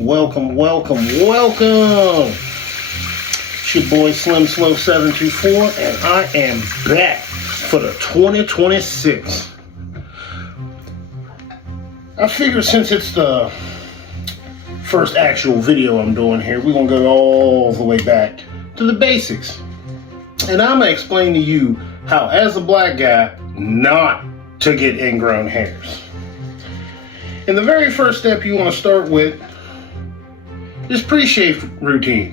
Welcome. It's your boy Slim Slow 724, and I am back for the 2026. I figured since it's the first actual video I'm doing here, we're gonna go all the way back to the basics. And I'm gonna explain to you how, as a black guy, not to get ingrown hairs. And the very first step you want to start with is pre-shave routine.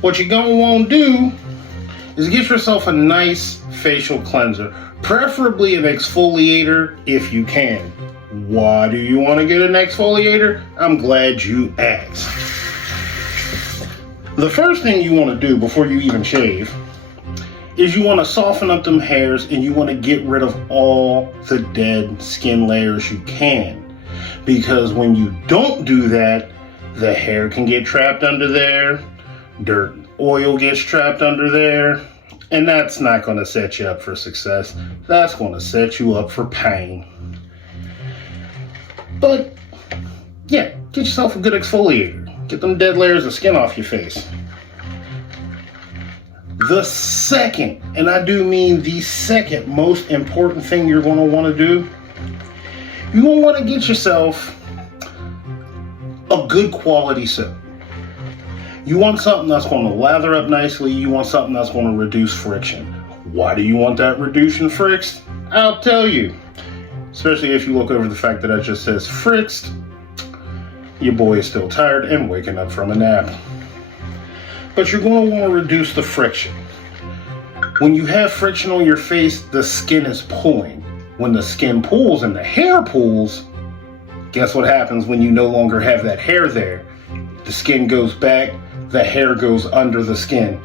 What you're gonna want to do is get yourself a nice facial cleanser, preferably an exfoliator if you can. Why do you want to get an exfoliator? I'm glad you asked. The first thing you want to do before you even shave is you want to soften up them hairs, and you want to get rid of all the dead skin layers you can. Because when you don't do that, the hair can get trapped under there, dirt, oil gets trapped under there, and that's not going to set you up for success. That's going to set you up for pain. But yeah, get yourself a good exfoliator. Get them dead layers of skin off your face. The second, and I do mean the second most important thing you're going to want to do, you're going to want to get yourself a good quality soap. You want something that's going to lather up nicely. You want something that's going to reduce friction. Why do you want that reduction friction? I'll tell you. Especially if you look over the fact that it just says fritzed, your boy is still tired and waking up from a nap. But you're going to want to reduce the friction. When you have friction on your face, the skin is pulling. When the skin pulls and the hair pulls, guess what happens when you no longer have that hair there? The skin goes back, the hair goes under the skin.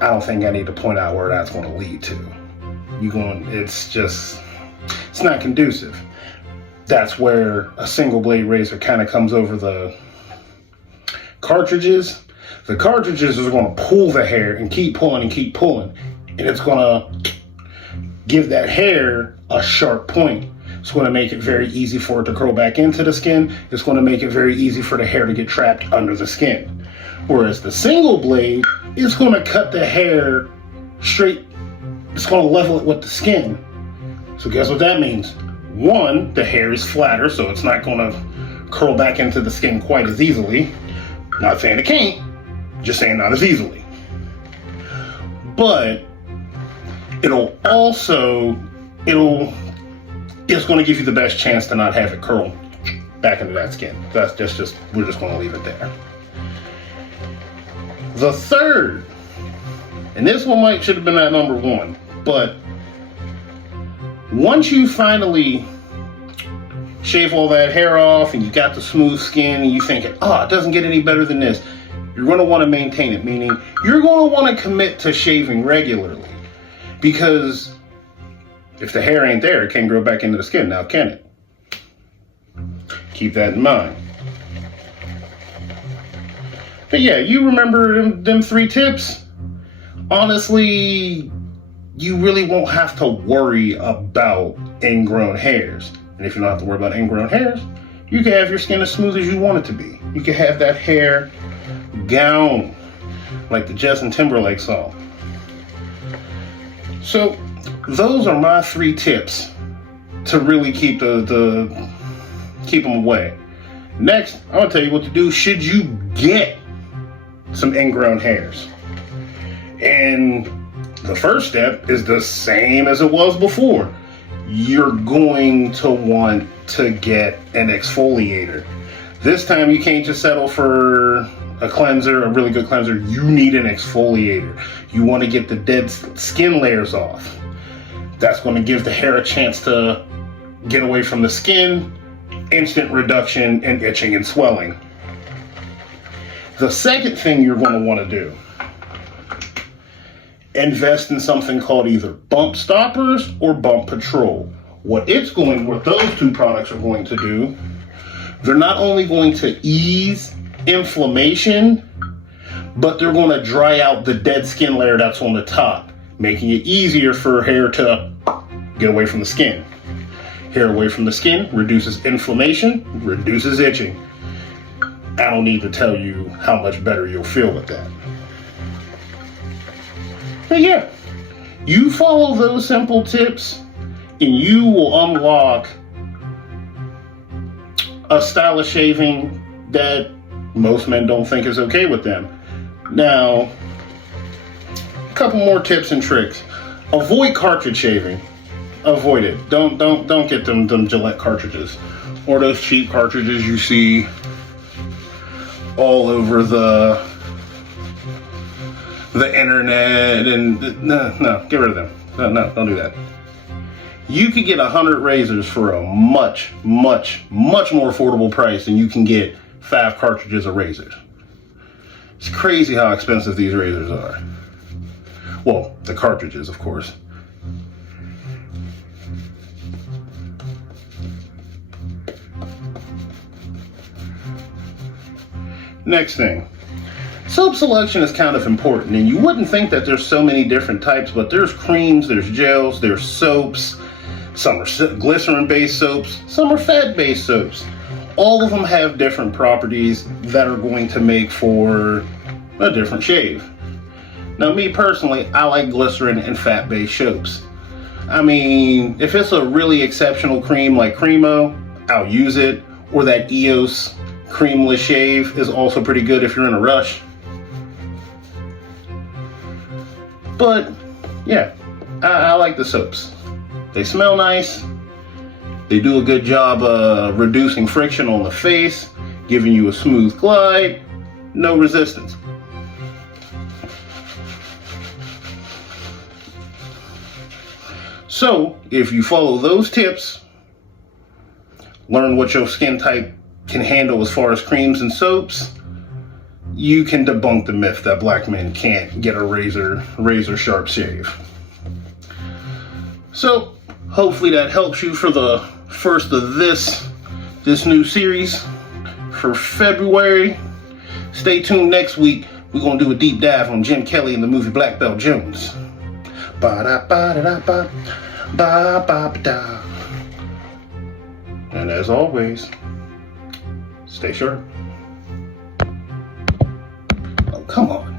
I don't think I need to point out where that's going to lead to. It's not conducive. That's where a single blade razor kind of comes over the cartridges. The cartridges are going to pull the hair and keep pulling, and it's going to give that hair a sharp point. It's going to make it very easy for it to curl back into the skin. It's going to make it very easy for the hair to get trapped under the skin. Whereas the single blade is going to cut the hair straight. It's going to level it with the skin. So guess what that means? One, the hair is flatter, so it's not going to curl back into the skin quite as easily. Not saying it can't, just saying not as easily. But it's going to give you the best chance to not have it curl back into that skin. We're just going to leave it there. The third, and this one should have been at number one, but once you finally shave all that hair off and you got the smooth skin and you thinking, it doesn't get any better than this, you're going to want to maintain it, meaning you're going to want to commit to shaving regularly. Because if the hair ain't there, it can't grow back into the skin, now can it? Keep that in mind. But yeah, you remember them 3 tips? Honestly, you really won't have to worry about ingrown hairs. And if you don't have to worry about ingrown hairs, you can have your skin as smooth as you want it to be. You can have that hair gown, like the Justin Timberlake song. So those are my 3 tips to really keep keep them away. Next, I'm gonna tell you what to do should you get some ingrown hairs. And the first step is the same as it was before. You're going to want to get an exfoliator. This time you can't just settle for a cleanser, a really good cleanser. You need an exfoliator. You want to get the dead skin layers off. That's going to give the hair a chance to get away from the skin. Instant reduction in itching and swelling. The second thing you're going to want to do, invest in something called either bump stoppers or bump patrol. What those 2 products are going to do, they're not only going to ease inflammation, but they're going to dry out the dead skin layer that's on the top, making it easier for hair to get away from the skin. Hair away from the skin reduces inflammation, reduces itching. I don't need to tell you how much better you'll feel with that. But yeah, you follow those simple tips and you will unlock a style of shaving that most men don't think is okay with them. Now, a couple more tips and tricks. Avoid cartridge shaving. Avoid it. Don't get them Gillette cartridges or those cheap cartridges you see all over the internet. And no, get rid of them. No, don't do that. You could get 100 razors for a much more affordable price than you can get 5 cartridges of razors. It's crazy how expensive these razors are. Well, the cartridges, of course. Next thing. Soap selection is kind of important, and you wouldn't think that there's so many different types, but there's creams, there's gels, there's soaps. Some are glycerin-based soaps, some are fat-based soaps. All of them have different properties that are going to make for a different shave. Now, me personally, I like glycerin and fat-based soaps. I mean, if it's a really exceptional cream like Cremo, I'll use it. Or that EOS creamless shave is also pretty good if you're in a rush. But yeah, I like the soaps. They smell nice. They do a good job of reducing friction on the face, giving you a smooth glide, no resistance. So, if you follow those tips, learn what your skin type can handle as far as creams and soaps, you can debunk the myth that black men can't get a razor sharp shave. So, hopefully that helps you for the first of this new series for February. Stay tuned next week. We're going to do a deep dive on Jim Kelly in the movie Black Belt Jones. Ba-da-ba-da-da-ba, ba-ba-ba-da. And as always, stay sharp. Oh, come on.